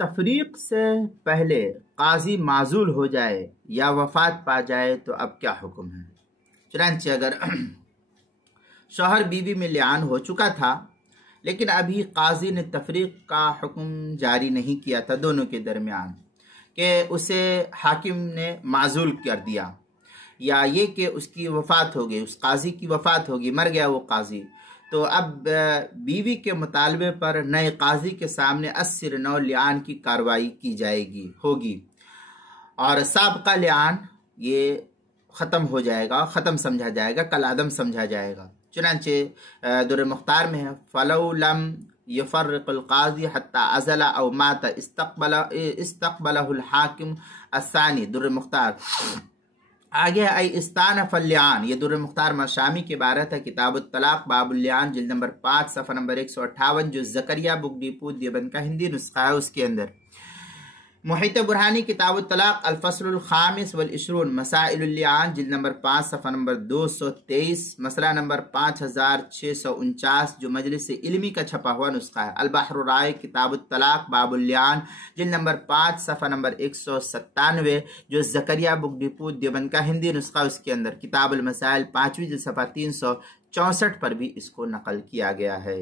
تفریق سے پہلے قاضی معزول ہو جائے یا وفات پا جائے تو اب کیا حکم ہے؟ چنانچہ اگر شوہر بیوی میں لعان ہو چکا تھا لیکن ابھی قاضی نے تفریق کا حکم جاری نہیں کیا تھا دونوں کے درمیان، کہ اسے حاکم نے معزول کر دیا، یا یہ کہ اس کی وفات ہو گئی، اس قاضی کی وفات ہوگی، مر گیا وہ قاضی، تو اب بیوی کے مطالبے پر نئے قاضی کے سامنے 80 نو لعان کی کارروائی کی جائے گی ہوگی، اور سابقہ لعان یہ ختم ہو جائے گا، ختم سمجھا جائے گا، کالعدم سمجھا جائے گا۔ چنانچہ در مختار میں ہے فَلَوْ لَمْ يُفَرِّقُ الْقَاضِي حَتَّى عَزَلَ أَوْ مَاتَ اسْتَقْبَلَهُ الْحَاكِمُ الثَّانِي۔ در مختار آگے ای استانف اللعان، یہ در مختار مشامی کی عبارت ہے، کتاب الطلاق باب اللعان جلد نمبر 5 صفحہ نمبر 158، جو زکریا بک ڈیپو دیوبند کا ہندی نسخہ ہے، اس کے اندر۔ محیط برہانی کتاب الطلاق الفصل الخامس والعشرون مسائل اللعان جلد نمبر 5 صفحہ نمبر 223، مسئلہ نمبر 5649، جو مجلس علمی کا چھپا ہوا نسخہ ہے۔ البحر الرائق کتاب الطلاق باب اللعان جلد نمبر 5 صفحہ نمبر 197، جو زکریا بک ڈیپو دیوبند کا ہندی نسخہ، اس کے اندر۔ کتاب المسائل 5ویں جلد صفحہ 364 پر بھی اس کو نقل کیا گیا ہے۔